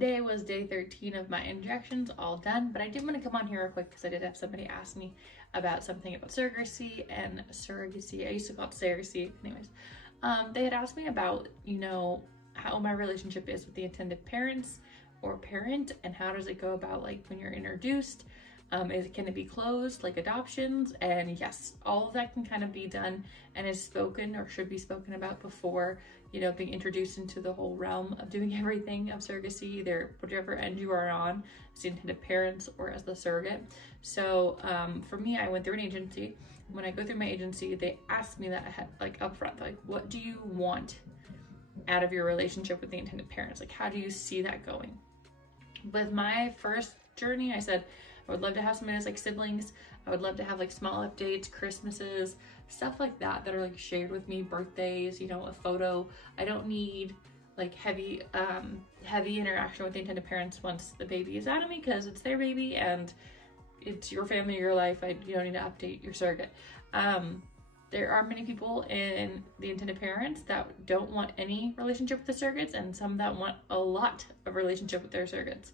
today was day 13 of my injections, all done, but I did want to come on here real quick because I did have somebody ask me about something about surrogacy and surrogacy. I used to call it surrogacy. Anyways, they had asked me about, you know, how my relationship is with the intended parents or parent, and how does it go about, like, when you're introduced. Can it be closed like adoptions? And yes, all of that can kind of be done and is spoken or should be spoken about before, you know, being introduced into the whole realm of doing everything of surrogacy, either whichever end you are on, as the intended parents or as the surrogate. So for me, I went through an agency. When I go through my agency, they asked me that ahead, like upfront, like, what do you want out of your relationship with the intended parents? Like, how do you see that going? With my first journey, I said, I would love to have somebody as like siblings. I would love to have like small updates, Christmases, stuff like that that are like shared with me, birthdays, you know, a photo. I don't need like heavy interaction with the intended parents once the baby is out of me, because it's their baby and it's your family, your life. You don't need to update your surrogate. There are many people in the intended parents that don't want any relationship with the surrogates, and some that want a lot of relationship with their surrogates.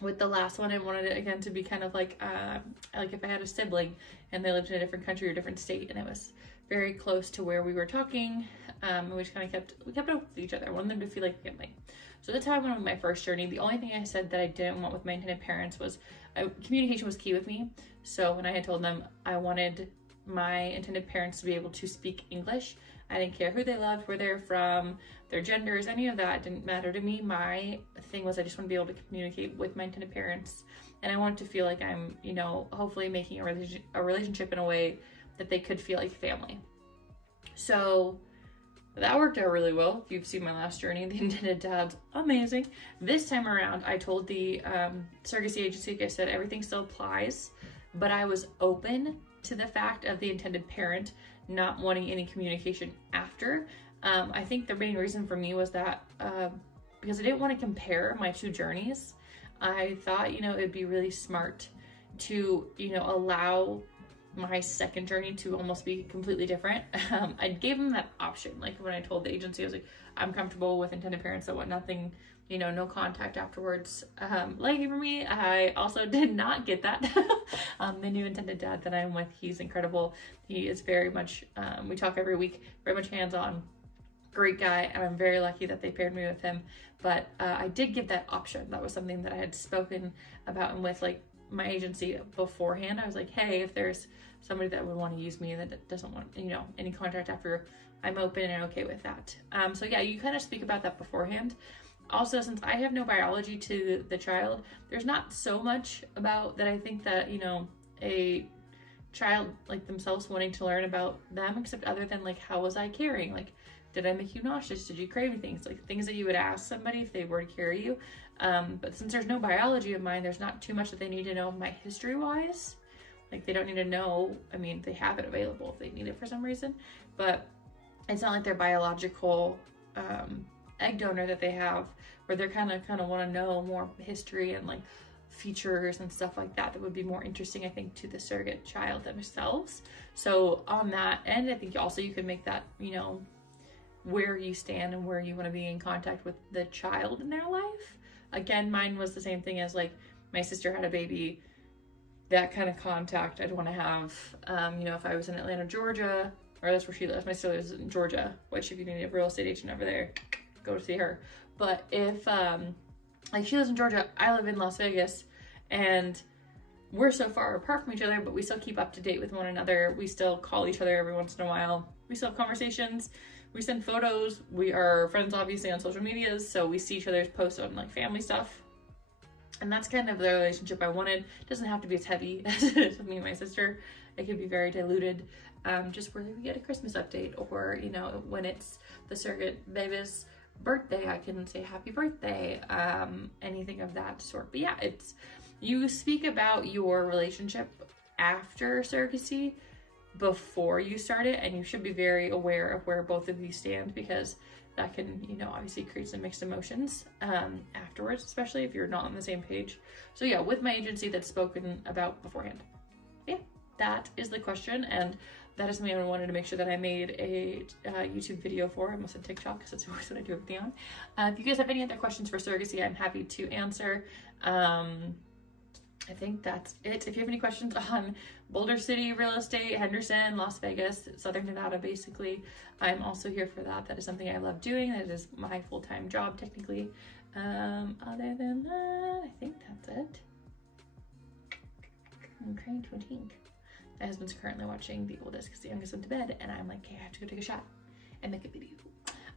With the last one, I wanted it again to be kind of like if I had a sibling and they lived in a different country or different state, and it was very close to where we were talking, and we just kind of kept up with each other. I wanted them to feel like family. So that's how I went with my first journey. The only thing I said that I didn't want with my intended parents was communication was key with me. So when I had told them I wanted my intended parents to be able to speak English, I didn't care who they loved, where they're from, their genders, any of that didn't matter to me. My thing was I just want to be able to communicate with my intended parents, and I wanted to feel like I'm, you know, hopefully making a relationship in a way that they could feel like family. So that worked out really well. If you've seen my last journey, the intended dad's amazing. This time around, I told the surrogacy agency, like I said, everything still applies, but I was open to the fact of the intended parent not wanting any communication after. I think the main reason for me was that because I didn't want to compare my two journeys. I thought, you know, it'd be really smart to, you know, allow my second journey to almost be completely different. I gave them that option. Like when I told the agency, I was like, I'm comfortable with intended parents that want nothing, you know, no contact afterwards. Lucky for me, I also did not get that. The new intended dad that I'm with, he's incredible. He is very much, we talk every week, very much hands-on, great guy, and I'm very lucky that they paired me with him. But I did give that option. That was something that I had spoken about and with like my agency beforehand. I was like, hey, if there's somebody that would want to use me that doesn't want, you know, any contact after, I'm open and okay with that. So yeah, you kind of speak about that beforehand. Also, since I have no biology to the child, there's not so much about that I think that, you know, a child like themselves wanting to learn about them, except other than like, how was I carrying? Like, did I make you nauseous? Did you crave things? Like things that you would ask somebody if they were to carry you. But since there's no biology of mine, there's not too much that they need to know my history wise. Like they don't need to know, I mean, they have it available if they need it for some reason, but it's not like their biological egg donor that they have, where they're kind of want to know more history and like features and stuff like that would be more interesting, I think, to the surrogate child themselves. So on that end, I think also you can make that, you know, where you stand and where you want to be in contact with the child in their life. Again, mine was the same thing as like my sister had a baby, that kind of contact I'd want to have. You know, if I was in Atlanta, Georgia, or that's where she lives, my sister lives in Georgia, which if you need a real estate agent over there, go to see her. But if like she lives in Georgia, I live in Las Vegas, and we're so far apart from each other, but we still keep up to date with one another. We still call each other every once in a while. We still have conversations. We send photos. We are friends obviously on social medias, so we see each other's posts on like family stuff. And that's kind of the relationship I wanted. It doesn't have to be as heavy as it is with me and my sister. It could be very diluted. Just where we get a Christmas update, or, you know, when it's the surrogate baby's birthday, I can say happy birthday, anything of that sort. But yeah, you speak about your relationship after surrogacy before you start it, and you should be very aware of where both of you stand, because that can, you know, obviously create some mixed emotions afterwards, especially if you're not on the same page. So yeah, with my agency, that's spoken about beforehand. Yeah, that is the question. And that is something I wanted to make sure that I made a YouTube video for. I almost said TikTok because that's always what I do everything on. If you guys have any other questions for surrogacy, I'm happy to answer. I think that's it. If you have any questions on Boulder City real estate, Henderson, Las Vegas, Southern Nevada, basically, I'm also here for that. That is something I love doing. That is my full-time job, technically. Other than that, I think that's it. I'm trying to think. My husband's currently watching the oldest because the youngest went to bed, and I'm like, okay, I have to go take a shot and make a video.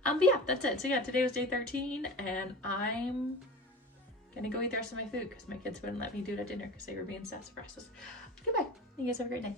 But yeah, that's it. So yeah, today was day 13, and I'm gonna go eat the rest of my food because my kids wouldn't let me do it at dinner because they were being sassafras. Goodbye. You guys have a great night.